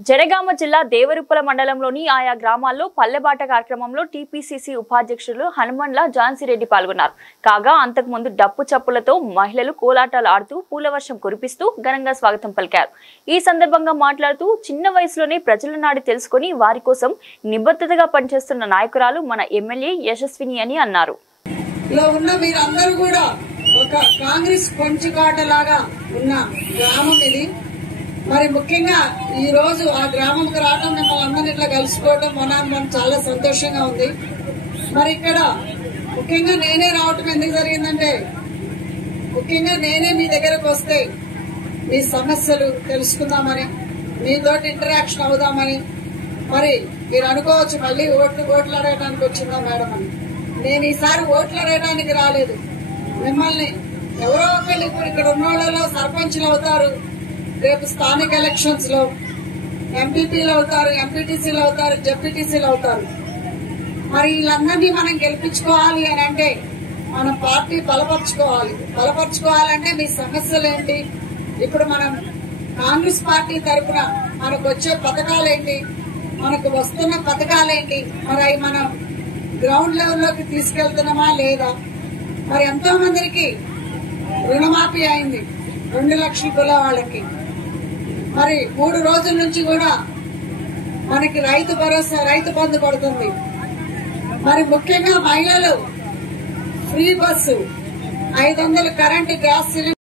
జనగామ జిల్లా దేవరుప్పల మండలంలోని ఆయా గ్రామాల్లో పల్లెబాట కార్యక్రమంలో టీపీసీసీ ఉపాధ్యక్షులు హనుమన్ల ఝాన్సీరెడ్డి పాల్గొన్నారు. కాగా అంతకుముందు డప్పు చప్పులతో మహిళలు కోలాటాలు ఆడుతూ పూలవర్షం కురిపిస్తూ ఘనంగా స్వాగతం పలికారు. ఈ సందర్భంగా మాట్లాడుతూ చిన్న వయసులోనే ప్రజల నాడి తెలుసుకుని వారి కోసం నిబద్ధతగా పనిచేస్తున్న నాయకురాలు మన ఎమ్మెల్యే యశస్విని అని అన్నారు. కాంగ్రెస్ పంచుకాటలాగా ఉన్న గ్రామం ఇది. మరి ముఖ్యంగా ఈ రోజు ఆ గ్రామంకి రావడం, మిమ్మల్ని అందరినీ ఇట్లా కలుసుకోవడం మనం చాలా సంతోషంగా ఉంది. మరి ఇక్కడ ముఖ్యంగా నేనే రావటం ఎందుకు జరిగిందంటే, ముఖ్యంగా నేనే మీ దగ్గరకు వస్తే మీ సమస్యలు తెలుసుకుందామని, మీతోటి ఇంటరాక్షన్ అవుదామని. మరి మీరు అనుకోవచ్చు మళ్ళీ ఓట్లు అడగడానికి వచ్చిందా మేడం అని. నేను ఈసారి ఓట్లు అడగడానికి రాలేదు. మిమ్మల్ని ఎవరో ఒకళ్ళు ఇప్పుడు ఇక్కడ ఉన్న వాళ్ళలో సర్పంచ్లు అవుతారు, రేపు స్థానిక ఎలక్షన్స్ లో ఎంపీపీలు అవుతారు, ఎంపీటీసీలు అవుతారు, జెడ్పీటీసీలు అవుతారు. మరి వీళ్ళందరినీ మనం గెలిపించుకోవాలి అని అంటే మన పార్టీ బలపరుచుకోవాలంటే మీ సమస్యలు ఏంటి, ఇప్పుడు మనం కాంగ్రెస్ పార్టీ తరఫున మనకు వచ్చే పథకాలేంటి, మనకు వస్తున్న పథకాలేంటి, మరి అవి మనం గ్రౌండ్ లెవెల్లోకి తీసుకెళ్తున్నామా లేదా. మరి ఎంతో మందికి రుణమాఫీ అయింది 2 లక్షల కుల వాళ్ళకి. మరి 3 రోజుల నుంచి కూడా మనకి రైతు భరోసా, రైతు బంధు పడుతుంది. మరి ముఖ్యంగా మహిళలు free bus, 500 current gas cylinder